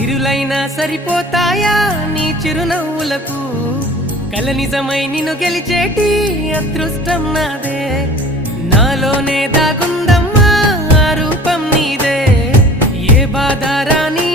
సిరులైనా సరిపోతాయా నీ చిరునవ్వులకు కల నిజమై నిన్ను గెలిచేటి అదృష్టం నాదే నాలోనే దాగుందమ్మా ఆ రూపం నీదే ఏ బాధ రాని